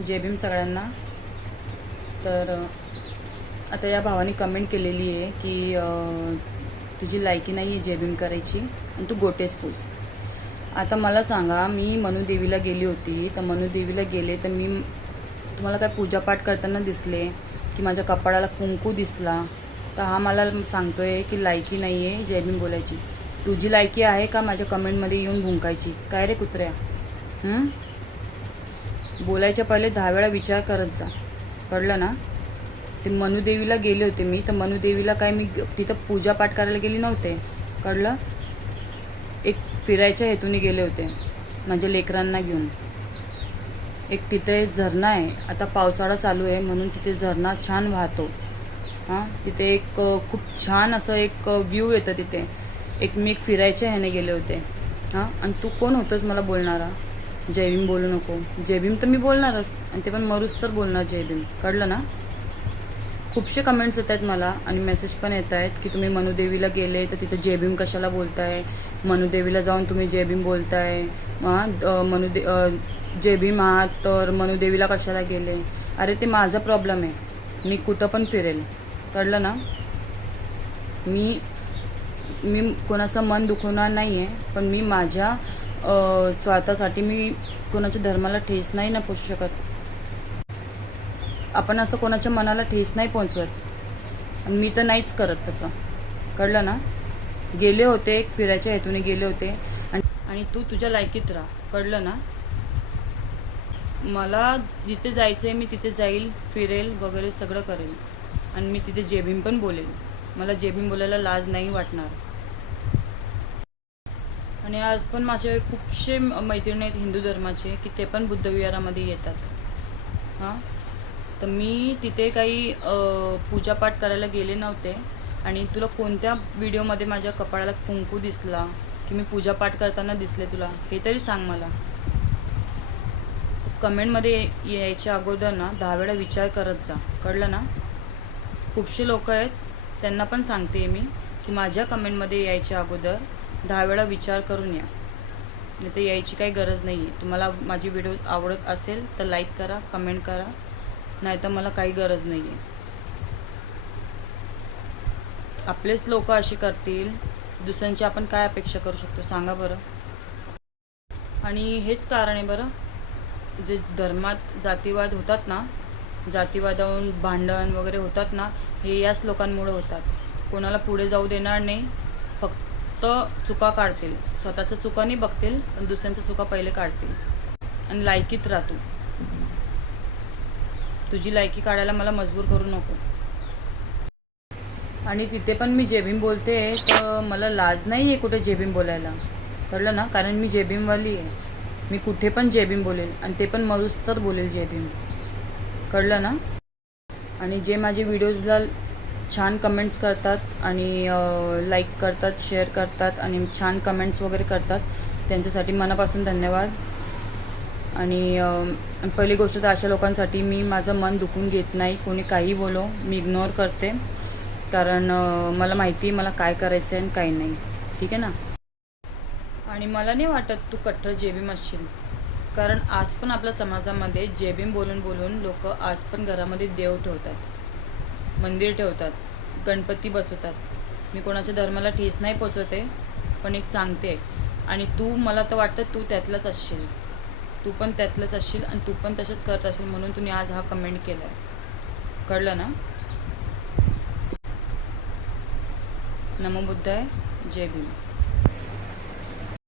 जय भीम सगळ्यांना. तर आता या भावाने कमेंट केलेली आहे की तुझी लायकी नाही आहे जय भीम करायची आणि तू गोटेस पूस. आता मला सांगा, मी मनुदेवीला गेली होती, तर मनुदेवीला गेले तर मी तुम्हाला काय पूजापाठ करताना दिसले की माझ्या कपाळाला कुंकू दिसला, तर हा मला सांगतोय की लायकी नाही आहे जय भीम बोलायची. तुझी लायकी आहे का माझ्या कमेंटमध्ये येऊन भुंकायची? काय रे कुत्र्या, बोलायच्या पहिले 10 वेळा विचार करत जा, कळलं ना? ते मनुदेवीला गेले होते मी, तर मनुदेवीला काय मी तिथं पूजापाठ करायला गेली नव्हते, कळलं? एक फिरायच्या हेतूने गेले होते माझ्या लेकरांना घेऊन. एक तिथे झरणा आहे, आता पावसाळा चालू आहे म्हणून तिथे झरणा छान वाहतो. तिथे एक खूप छान असं एक व्ह्यू येतं तिथे. मी एक फिरायच्या ह्याने गेले होते. आणि तू कोण होतंस मला बोलणारा? जय भीम बोलू नको. जय भीम तर मी बोलणारच, आणि ते पण मरूस तर बोलणार जय भीम, कळलं ना? खूपशे कमेंट्स येत आहेत मला आणि मेसेज पण येत आहेत की तुम्ही मनुदेवीला गेले तर तिथं जय भीम कशाला बोलताय, मनुदेवीला जाऊन तुम्ही जय भीम बोलताय, जय भीम आहात तर मनुदेवीला कशाला गेले. अरे ते माझा प्रॉब्लेम आहे, मी कुठं पण फिरेल, कळलं ना? मी कोणाचं मन दुखवणार नाही आहे, पण मी माझ्या स्वार्थासाठी मी कोणाच्या धर्माला ठेस नाही ना पोचू शकत. आपण असं कोणाच्या मनाला ठेस नाही पोचवत, आणि मी तर नाहीच करत तसं, कळलं ना? गेले होते एक फिरायच्या हेतूने गेले होते, आणि तू तुझ्या लायकीत राहा, कळलं ना? मला जिथे जायचं आहे मी तिथे जाईल, फिरेल वगैरे सगळं करेल, आणि मी तिथे जय भीम पण बोलेल. मला जय भीम बोलायला लाज नाही वाटणार. आणि आज पण माझे खूपशे मैत्रिणी आहेत हिंदू धर्माचे की ते पण बुद्धविहारामध्ये येतात. तर मी तिथे काही पूजापाठ करायला गेले नव्हते. आणि तुला कोणत्या व्हिडिओमध्ये माझ्या कपाळाला कुंकू दिसला की मी पूजापाठ करताना दिसले तुला, हे तरी सांग मला. कमेंटमध्ये यायच्या अगोदर ना 10 वेळा विचार करत जा, कळलं ना? खूपशे लोक आहेत, त्यांना पण सांगते मी की माझ्या कमेंटमध्ये यायच्या अगोदर 10 वेळा विचार करून या, नाही तर यायची काही गरज नाही आहे. तुम्हाला माझी व्हिडिओ आवडत असेल तर लाईक करा, कमेंट करा, नाही तर मला काही गरज नाही आहे. आपलेच लोक अशी करतील, दुसऱ्यांची आपण काय अपेक्षा करू शकतो सांगा बरं? आणि हेच कारण आहे बरं, जे धर्मात जातीवाद होतात ना, जातीवादावरून भांडण वगैरे होतात ना, हे याच लोकांमुळे होतात. कोणाला पुढे जाऊ देणार नाही, फक्त चुका काढतील, स्वतःच्या चुका नाही बघतील, पण दुसऱ्यांच्या चुका पहिले काढतील. आणि लायकीत राहतो, तुझी लायकी काढायला मला मजबूर करू नको. आणि तिथे पण मी जय भीम बोलते, तर मला लाज नाही आहे कुठे जय भीम बोलायला, कळलं ना? कारण मी जय भीमवाली आहे. मी कुठे पण जय भीम बोलेल, आणि ते पण मरूस तर बोलेल जय भीम, कळलं ना? आणि जे माझे व्हिडिओजला छान कमेंट्स करतात आणि लाईक करतात, शेअर करतात आणि छान कमेंट्स वगैरे करतात, त्यांच्यासाठी मनापासून धन्यवाद. आणि पहिली गोष्ट तर अशा लोकांसाठी मी माझं मन दुखून घेत नाही. कोणी काही बोलो मी इग्नोर करते, कारण मला माहिती आहे मला काय करायचं आहे आणि काय नाही, ठीक आहे ना? आणि मला नाही वाटत तू कट्टर जय भीम असशील, कारण आज पण आपल्या समाजामध्ये जय भीम बोलून बोलून लोक आज पण घरामध्ये देव ठेवतात, मंदिर ठेवतात, गणपती बसवतात. मी कोणाच्या धर्माला ठेस नाही पोचवते, पण एक सांगते, आणि तू मला तर वाटतं तू त्यातलंच असशील, तू पण त्यातलंच असशील, आणि तू पण तसंच करत असेल, म्हणून तुम्ही आज हा कमेंट केला आहे, कळलं ना? नमो बुद्धाय, जय भीम.